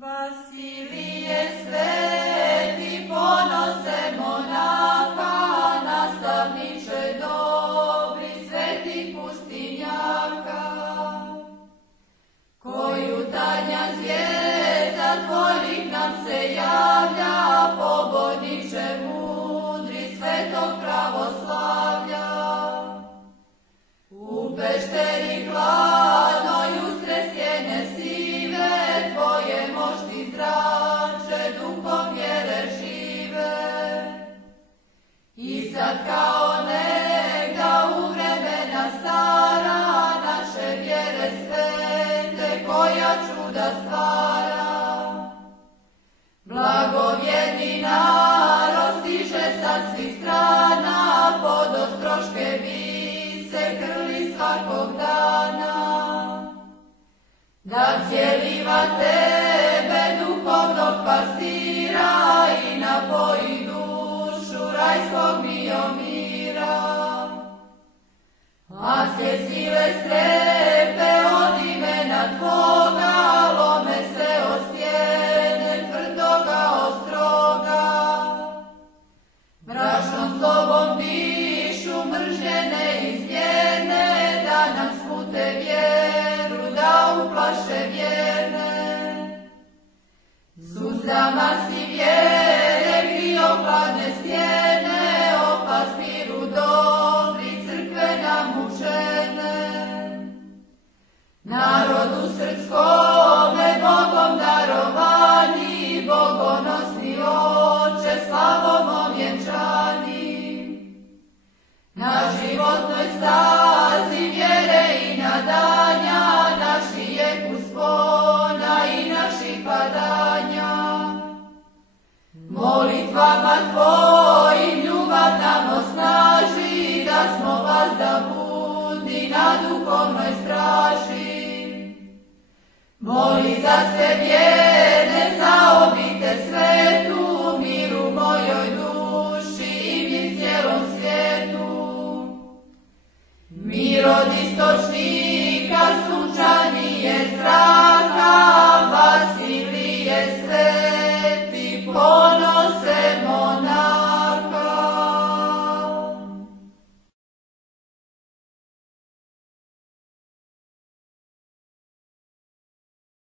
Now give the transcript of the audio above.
Vasilije sveti, ponose monaha, nastavniče dobri, svetih pustinjaka, koju tanja zvijezda tvojih nam se javlja, poborniče mudri svetog pravoslavlja. U pešteri hladnoj usred stjene sive, tvoje mošti zrače duhom vjere žive. I sad kao negda u vremena stara, naše vjere svete koja čuda stvara. Blagovjerni narod stiže sa svih strana, pod ostroške vise grli svakog dana. Da cijeliva tebe duhovnog pastira i napoji dušu rajskog mira. A sve sile strepe od imena tvoga, lome se o stjene tvrdoga ostroga. Brašnom s tobom dišu mržnje neizmjerne, da nam smute vjeru, da uplaše vjerne. Suzama si vjere grio hladne stjene, opas miru dobri crkve namučene. Narodu srpskome Bogom darovani, bogonosni oče slavom ovjenčani. Na životnoj stazi vjere i nadanja, naših je uspona i naših padanja. Molitvama tvojim ljubav nam osnaži, da smo vazda budni na duhovnoj straži. Moli za sve vjerne, za obite sve,